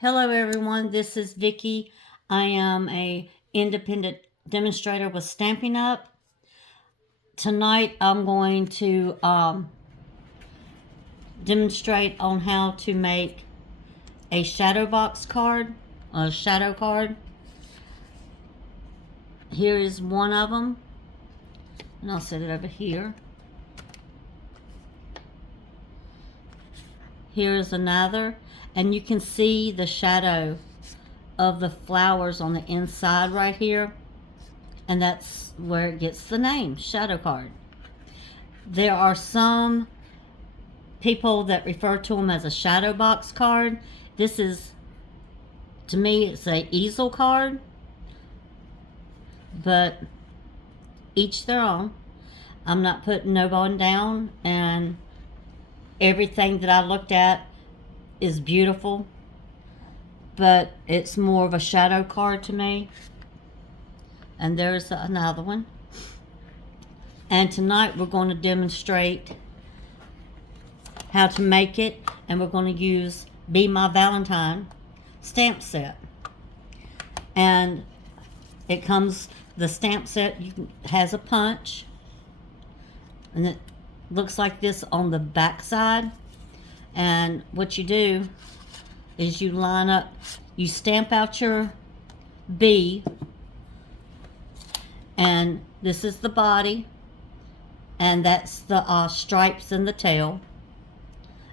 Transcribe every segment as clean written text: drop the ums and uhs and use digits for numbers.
Hello everyone, this is Vicky. I am a independent demonstrator with Stampin' Up. Tonight I'm going to demonstrate on how to make a shadow box card, a shadow card. Here is one of them, and I'll set it over here. Here is another, and you can see the shadow of the flowers on the inside right here, and that's where it gets the name shadow card. There are some people that refer to them as a shadow box card. This is, to me, it's a easel card, but each their own. I'm not putting no one down, and everything that I looked at is beautiful, but it's more of a shadow card to me. And there's another one. And tonight we're going to demonstrate how to make it, and we're going to use Bee My Valentine stamp set. And it comes, the stamp set has a punch, and it looks like this on the back side. And what you do is you line up, you stamp out your bee, and this is the body, and that's the stripes in the tail.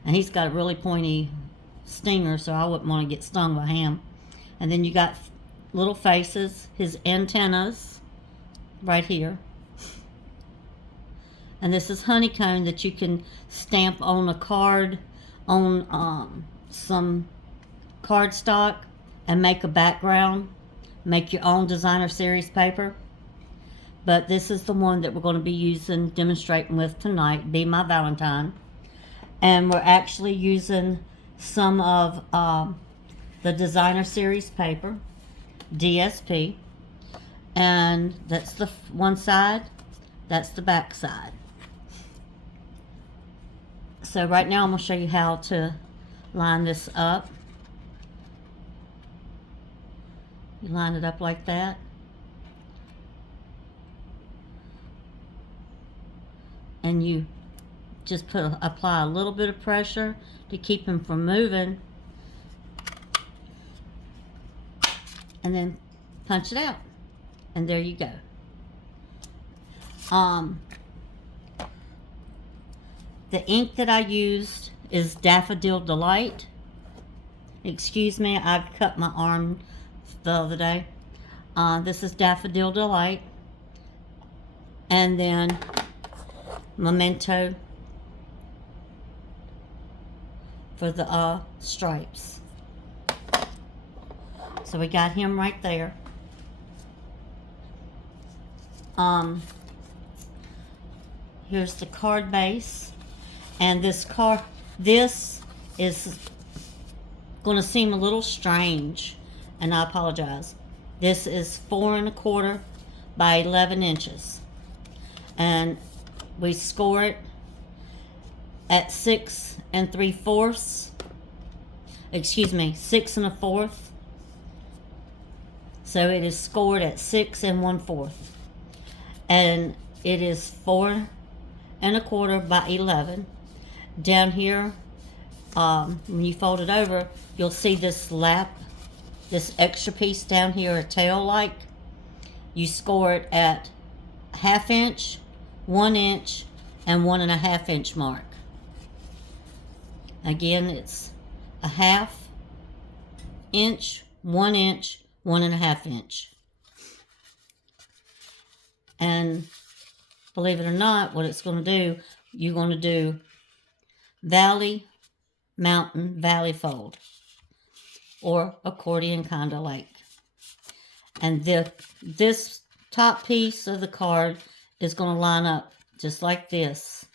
And he's got a really pointy stinger, so I wouldn't want to get stung by him. And then you got little faces, his antennas right here. And this is honeycomb that you can stamp on a card, on some cardstock, and make a background. Make your own designer series paper. But this is the one that we're going to be using, demonstrating with tonight, Bee My Valentine. And we're actually using some of the designer series paper, DSP. And that's the one side, that's the back side. So right now I'm going to show you how to line this up. You line it up like that. And you just apply a little bit of pressure to keep him from moving, and then punch it out, and there you go. The ink that I used is Daffodil Delight. Excuse me, I cut my arm the other day. This is Daffodil Delight, and then Memento for the stripes. So we got him right there. Here's the card base, and this is going to seem a little strange, and I apologize. This is 4 1/4 by 11 inches, and we score it at 6 3/4. Excuse me, 6 1/4. So it is scored at 6 1/4, and it is 4 1/4 by 11. Down here, when you fold it over, you'll see this lap, this extra piece down here, a tail like. You score it at 1/2 inch, 1 inch, and 1 1/2 inch mark. Again, it's a 1/2 inch, 1 inch, 1 1/2 inch. And believe it or not, what it's going to do, you're going to do valley, mountain, valley fold, or accordion kind of like. And this top piece of the card is going to line up just like this,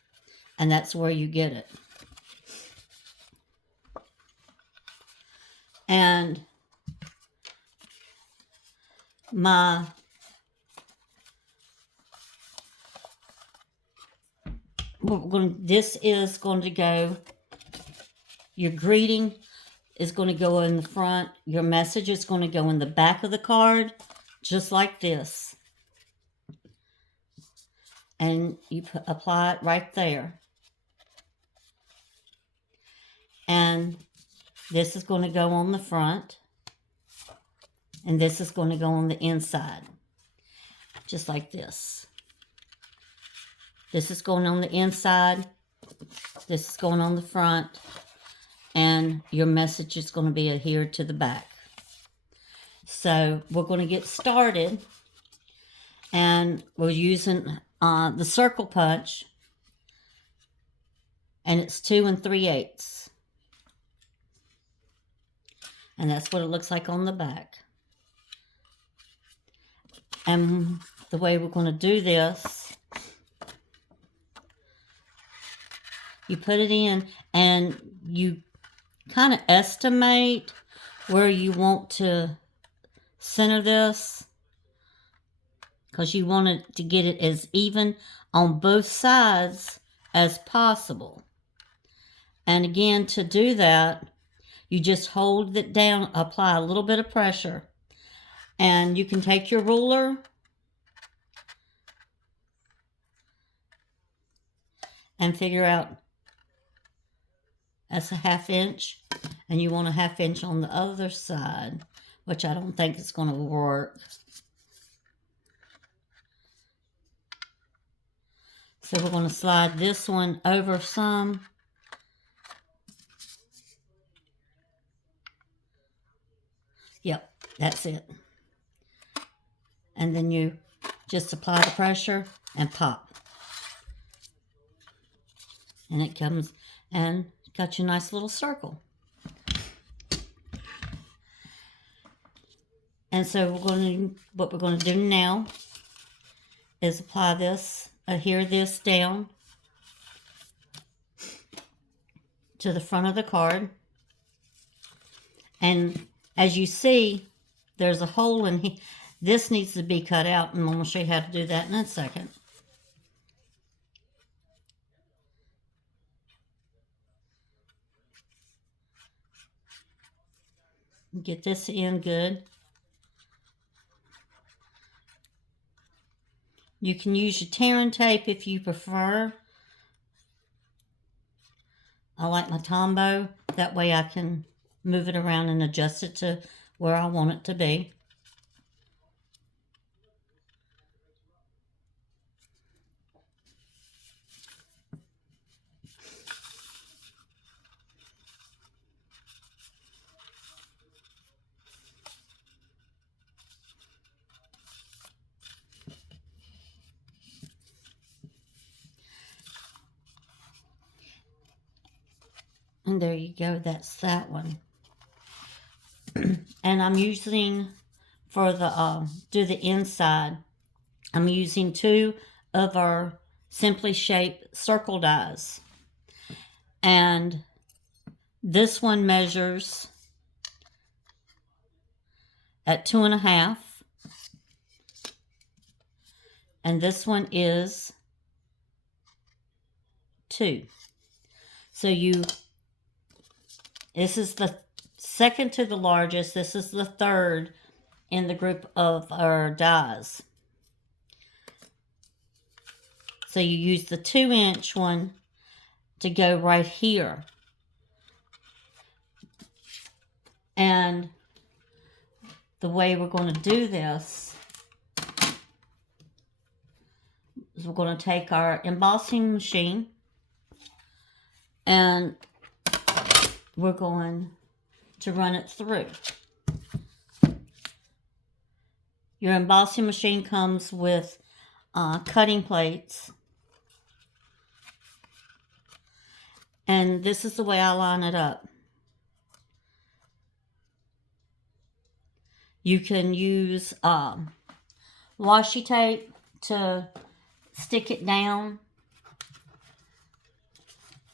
and that's where you get it. And this is going to go, your greeting is going to go in the front. Your message is going to go in the back of the card, just like this. And you apply it right there. And this is going to go on the front. And this is going to go on the inside. Just like this. This is going on the inside. This is going on the front. And your message is going to be adhered to the back. So we're going to get started. And we're using the circle punch. And it's 2 3/8. And that's what it looks like on the back. And the way we're going to do this, you put it in and you kind of estimate where you want to center this, because you want it to get it as even on both sides as possible. And again, to do that, you just hold it down, apply a little bit of pressure. And you can take your ruler and figure out that's a 1/2 inch. And you want a 1/2 inch on the other side, which I don't think is going to work. So we're going to slide this one over some. Yep, that's it. And then you just apply the pressure and pop. And it comes and got you a nice little circle. And so what we're going to do now is apply this, adhere this down to the front of the card. And as you see, there's a hole in here. This needs to be cut out, and I'm going to show you how to do that in a second. Get this in good. You can use your tearing tape if you prefer. I like my Tombow. That way I can move it around and adjust it to where I want it to be. And there you go, that's that one. And I'm using, for the, do the inside, I'm using 2 of our Simply Shaped circle dies. And this one measures at 2.5. And this one is 2. So this is the second to the largest. This is the third in the group of our dies. So you use the 2-inch one to go right here. And the way we're going to do this is we're going to take our embossing machine and we're going to run it through. Your embossing machine comes with cutting plates. And this is the way I line it up. You can use washi tape to stick it down,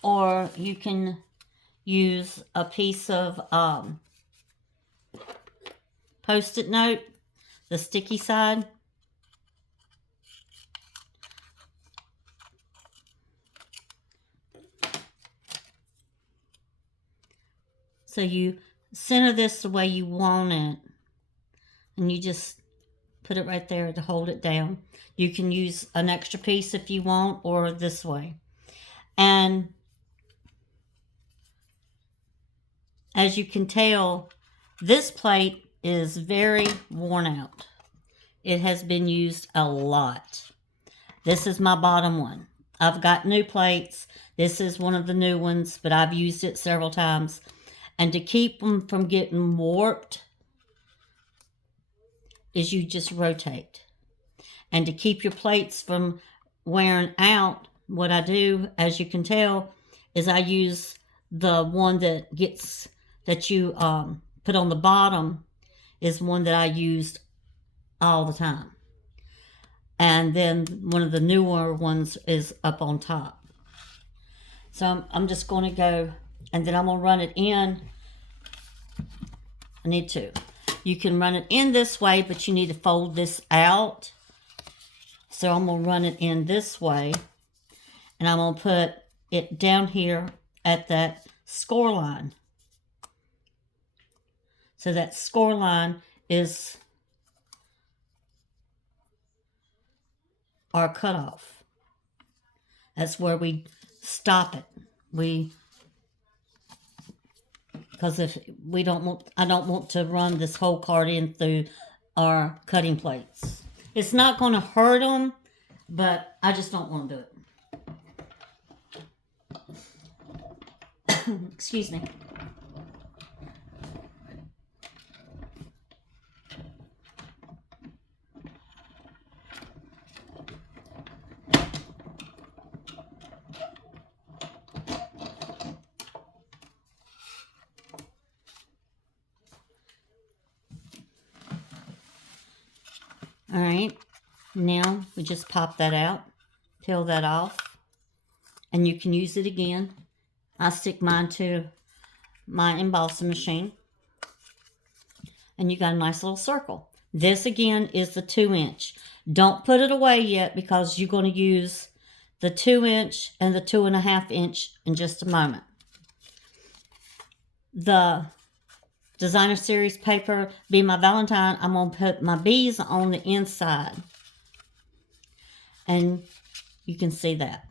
or you can use a piece of Post-it note, the sticky side. So you center this the way you want it, and you just put it right there to hold it down. You can use an extra piece if you want, or this way. And as you can tell, this plate is very worn out. It has been used a lot. This is my bottom one. I've got new plates. This is one of the new ones, but I've used it several times. And to keep them from getting warped is you just rotate. And to keep your plates from wearing out, what I do, as you can tell, is I use the one that you put on the bottom is one that I used all the time. And then one of the newer ones is up on top. So I'm just going to go, and then I'm going to run it in. I need to. You can run it in this way, but you need to fold this out. So I'm going to run it in this way. And I'm going to put it down here at that score line. So that score line is our cutoff. That's where we stop it. Because if we don't want, I don't want to run this whole card in through our cutting plates. It's not going to hurt them, but I just don't want to do it. Excuse me. All right, now we just pop that out, peel that off, and you can use it again. I stick mine to my embossing machine, and you got a nice little circle. This again is the 2-inch. Don't put it away yet because you're going to use the 2-inch and the 2.5-inch in just a moment. The designer series paper, Bee My Valentine, I'm going to put my bees on the inside. And you can see that.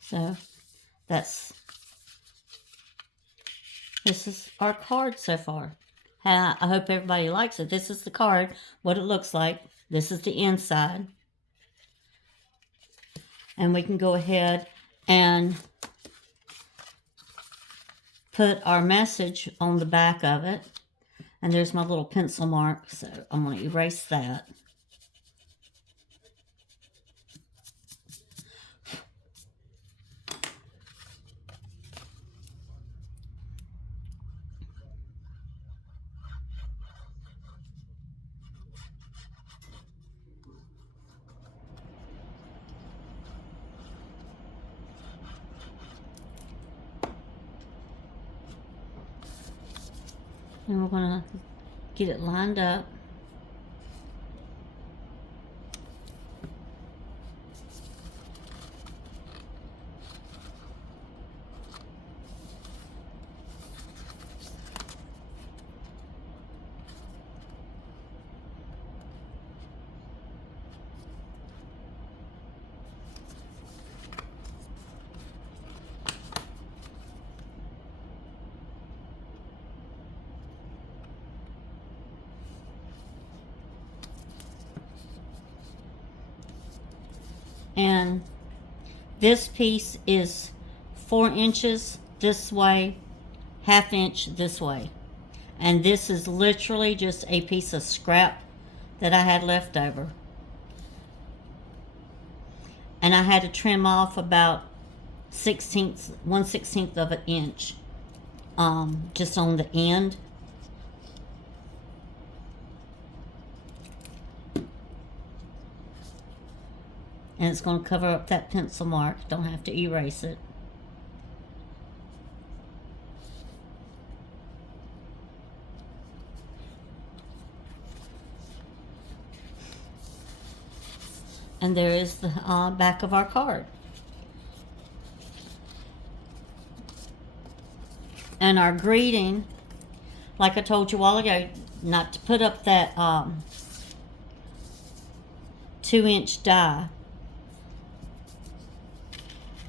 So this is our card so far. I hope everybody likes it. This is the card, what it looks like. This is the inside. And we can go ahead and put our message on the back of it. And there's my little pencil mark, so I'm going to erase that. And we're going to get it lined up. And this piece is 4 inches this way, 1/2 inch this way. And this is literally just a piece of scrap that I had left over. And I had to trim off about 1/16 of an inch, just on the end. And it's going to cover up that pencil mark. Don't have to erase it. And there is the back of our card. And our greeting, like I told you a while ago, not to put up that 2-inch die.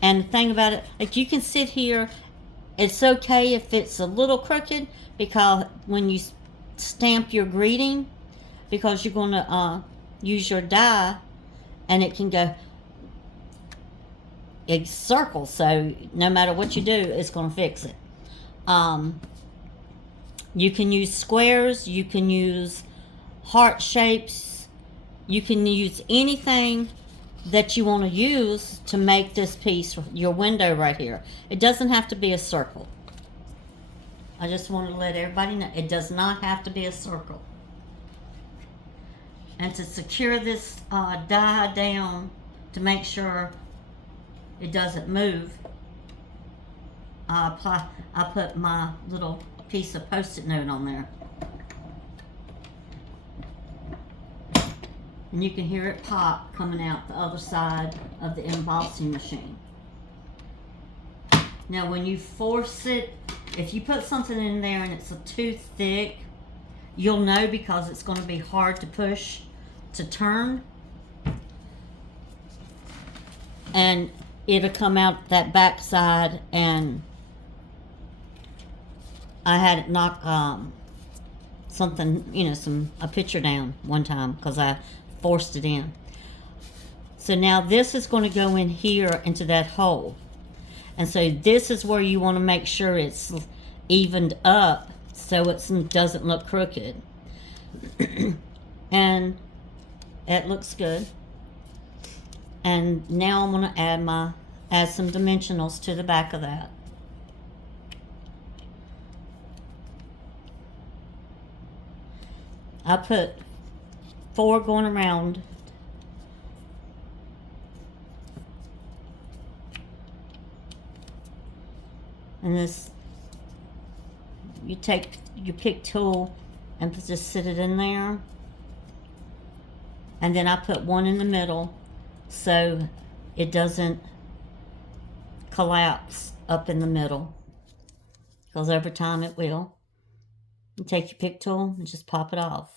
And the thing about it, like, you can sit here, it's okay if it's a little crooked, because when you stamp your greeting, because you're going to use your die, and it can go in circles, so no matter what you do, it's going to fix it. You can use squares, you can use heart shapes, you can use anything that you want to use to make this piece, your window right here. It doesn't have to be a circle. I just want to let everybody know, it does not have to be a circle. And to secure this die down, to make sure it doesn't move, I put my little piece of Post-it note on there. And you can hear it pop coming out the other side of the embossing machine. Now when you force it, if you put something in there and it's too thick, you'll know, because it's going to be hard to push to turn. And it'll come out that back side, and I had it knock something, a picture down one time because I forced it in. So now this is going to go in here into that hole. And so this is where you want to make sure it's evened up so it doesn't look crooked. And it looks good. And now I'm going to add some dimensionals to the back of that. I put 4 going around. And this, you take your pick tool and just sit it in there. And then I put 1 in the middle so it doesn't collapse up in the middle, because over time it will. You take your pick tool and just pop it off.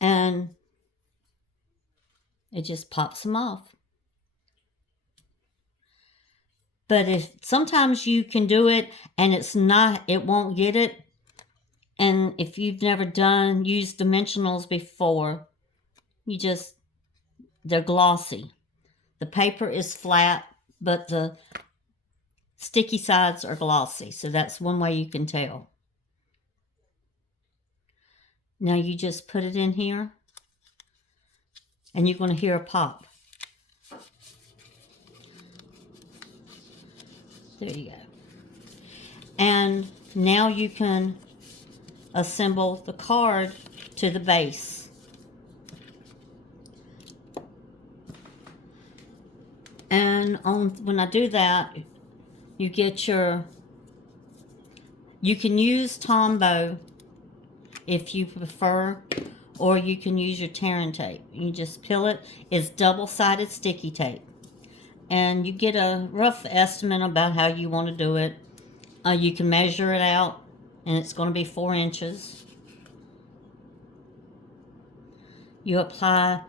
And it just pops them off. But if sometimes you can do it and it won't get it. And if you've never used dimensionals before, they're glossy. The paper is flat, but the sticky sides are glossy. So that's one way you can tell. Now you just put it in here, and you're going to hear a pop. There you go. And now you can assemble the card to the base. And when I do that, you can use Tombow if you prefer, or you can use your tearing tape. You just peel it. It's double-sided sticky tape. And you get a rough estimate about how you want to do it. You can measure it out, and it's going to be 4 inches. You apply,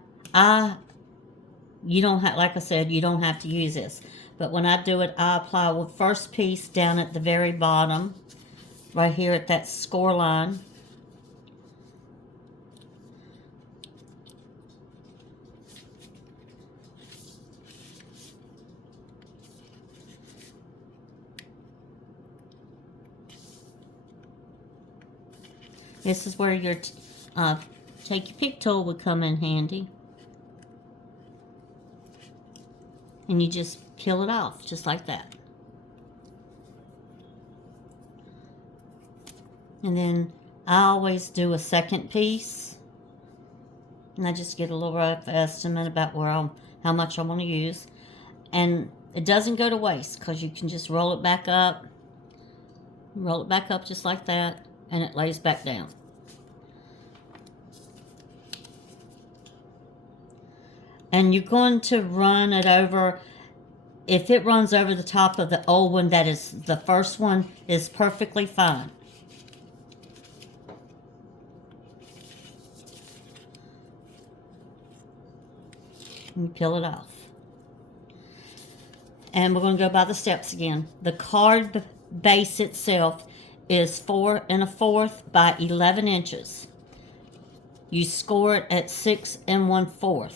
you don't have, like I said, you don't have to use this. But when I do it, I apply the first piece down at the very bottom, right here at that score line. This is where your take your pick tool would come in handy. And you just peel it off, just like that. And then I always do a second piece. And I just get a little rough estimate about how much I want to use. And it doesn't go to waste because you can just roll it back up. Roll it back up just like that. And it lays back down. And you're going to run it over. If it runs over the top of the old one, that is the first one, is perfectly fine. And peel it off. And we're going to go by the steps again. The card base itself is 4 1/4 by 11 inches. You score it at 6 1/4.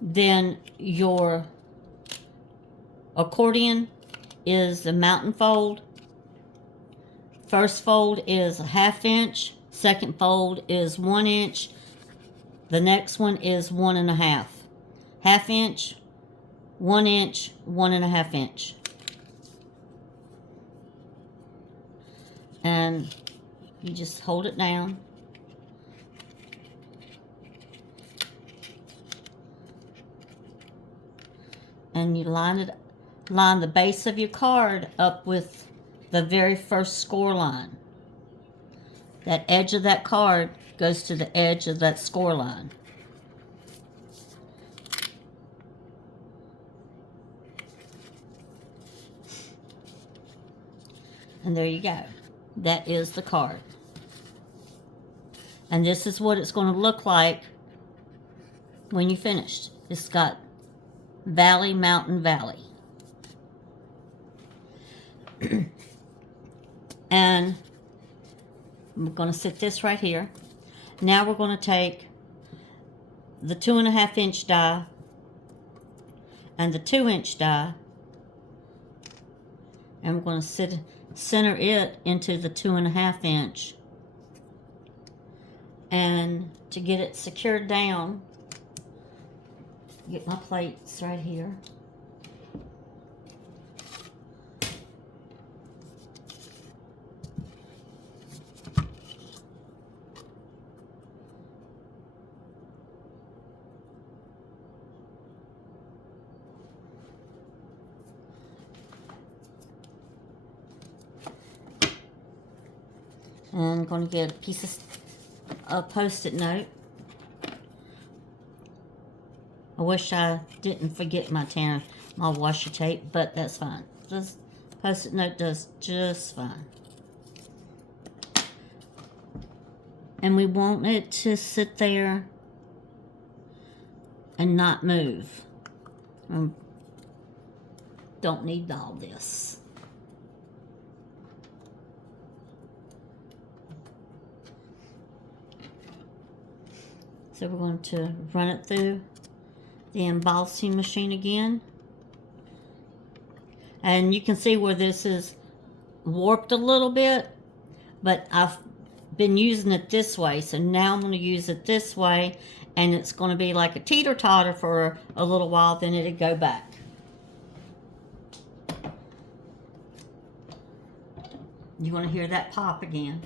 Then your accordion is the mountain fold. First fold is a 1/2 inch. Second fold is 1 inch. The next one is 1 1/2. 1/2 inch, 1 inch, 1 1/2 inch. And you just hold it down. And you line the base of your card up with the very first score line. That edge of that card goes to the edge of that score line. And there you go. That is the card. And this is what it's going to look like when you finished. It's got Valley, Mountain, Valley. And we're going to sit this right here. Now we're going to take the 2 1/2 inch die and the 2 inch die, and we're going to center it into the 2 1/2 inch. And to get it secured down, get my plates right here. And I'm going to get a piece of a Post-it note. I wish I didn't forget my washi tape, but that's fine. This Post-it note does just fine. And we want it to sit there and not move. Don't need all this. So we're going to run it through the embossing machine again. And you can see where this is warped a little bit, but I've been using it this way, so now I'm going to use it this way, and it's going to be like a teeter-totter for a little while, then it'll go back. You're going to hear that pop again.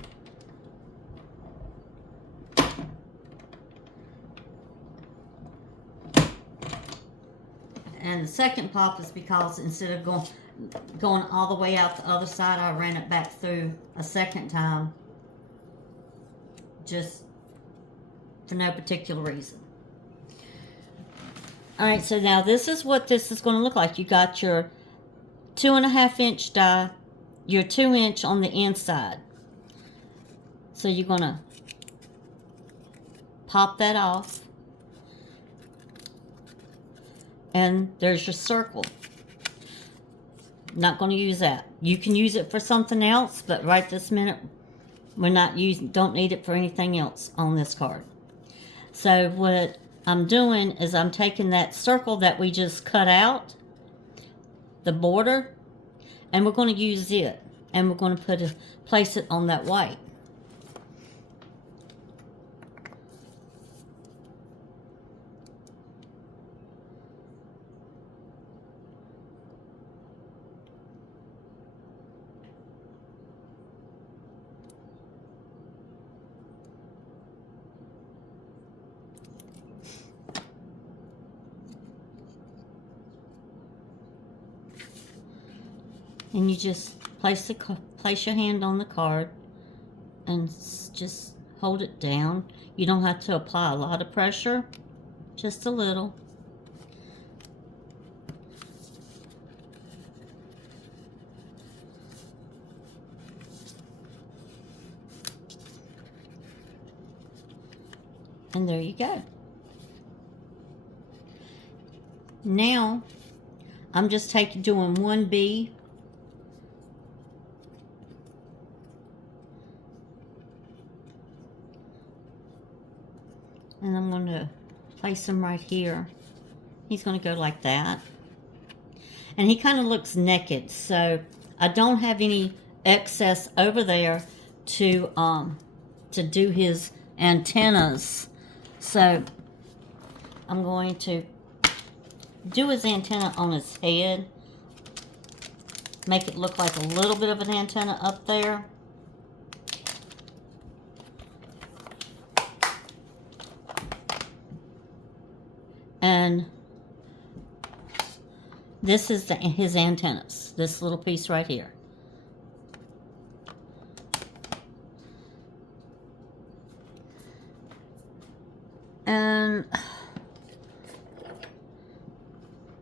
And the second pop is because instead of going all the way out the other side, I ran it back through a second time, just for no particular reason. Alright, so now this is what this is going to look like. You got your 2 1/2 inch die, your 2 inch on the inside. So you're going to pop that off. And there's your circle. Not going to use that. You can use it for something else, but right this minute, don't need it for anything else on this card. So what I'm doing is I'm taking that circle that we just cut out, the border, and we're going to use it. And we're going to place it on that white. And you just place your hand on the card and just hold it down. You don't have to apply a lot of pressure, just a little. And there you go. Now, I'm just doing one bee. And I'm going to place him right here. He's going to go like that. And he kind of looks naked, so I don't have any excess over there to do his antennas. So I'm going to do his antenna on his head. Make it look like a little bit of an antenna up there. And this is his antennas, this little piece right here. And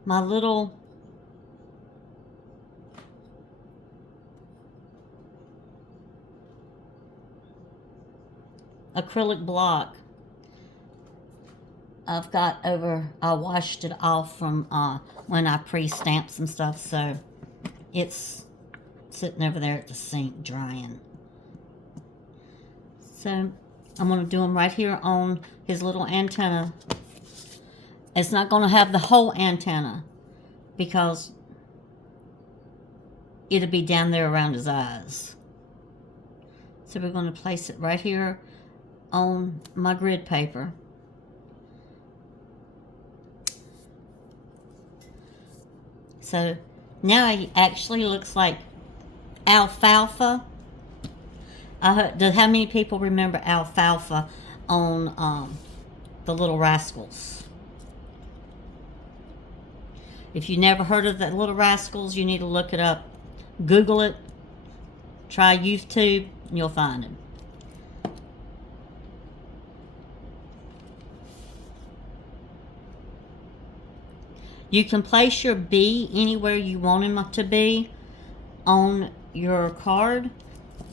my little acrylic block I've got I washed it off from when I pre-stamped some stuff, so it's sitting over there at the sink drying. So I'm going to do them right here on his little antenna. It's not going to have the whole antenna because it'll be down there around his eyes. So we're going to place it right here on my grid paper. So now it actually looks like alfalfa. How many people remember alfalfa on the Little Rascals? If you never heard of the Little Rascals, you need to look it up. Google it. Try YouTube, and you'll find him. You can place your bee anywhere you want him to be on your card.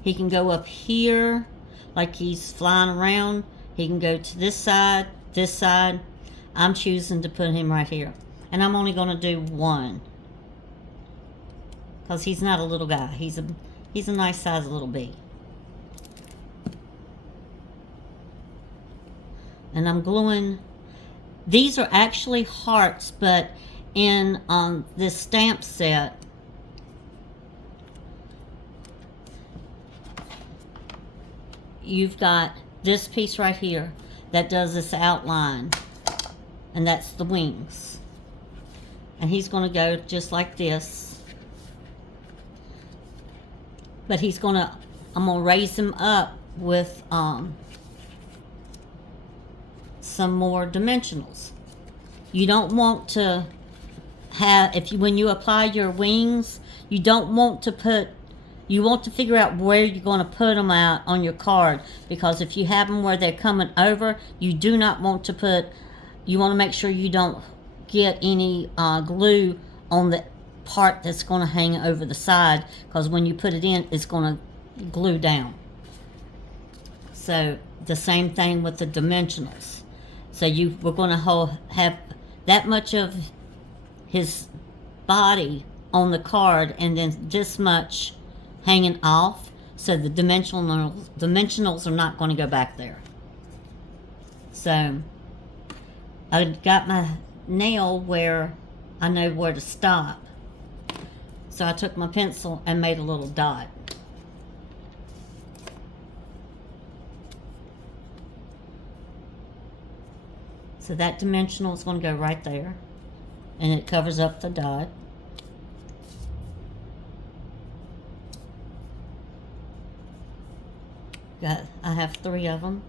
He can go up here like he's flying around. He can go to this side, this side. I'm choosing to put him right here. And I'm only going to do one. Because he's not a little guy. He's a nice sized little bee. And I'm gluing. These are actually hearts, but in this stamp set, you've got this piece right here that does this outline, and that's the wings. And he's going to go just like this. But I'm going to raise him up with some more dimensionals. You don't want to have, when you apply your wings, you don't want to put, you want to figure out where you're going to put them out on your card, because if you have them where they're coming over, you do not want to put, you want to make sure you don't get any glue on the part that's going to hang over the side, because when you put it in, it's going to glue down. So the same thing with the dimensionals. So we're going to have that much of his body on the card, and then this much hanging off, so the dimensionals are not going to go back there. So I got my nail where I know where to stop. So I took my pencil and made a little dot. So that dimensional is going to go right there, and it covers up the dot. I have 3 of them.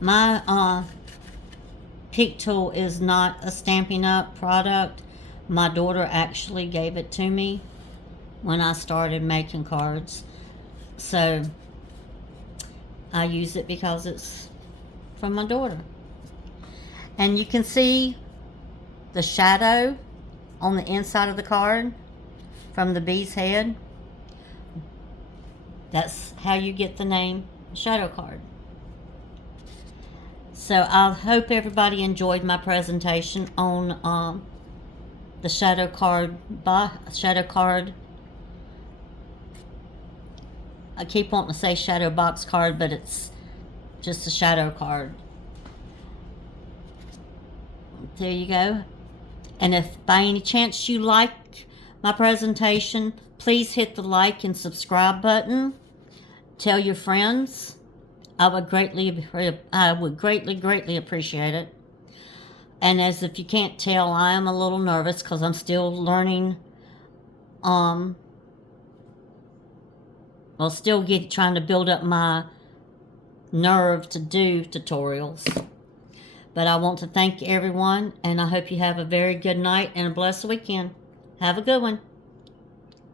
My Peak tool is not a Stampin' Up product. My daughter actually gave it to me when I started making cards. So I use it because it's from my daughter. And you can see the shadow on the inside of the card from the bee's head. That's how you get the name Shadow Card. So I hope everybody enjoyed my presentation on the Shadow Card. I keep wanting to say Shadow Box card, but it's just a Shadow Card. There you go. And if by any chance you like my presentation, please hit the like and subscribe button. Tell your friends. I would greatly appreciate it. And as if you can't tell, I am a little nervous because I'm still learning. Trying to build up my nerve to do tutorials. But I want to thank everyone, and I hope you have a very good night and a blessed weekend. Have a good one.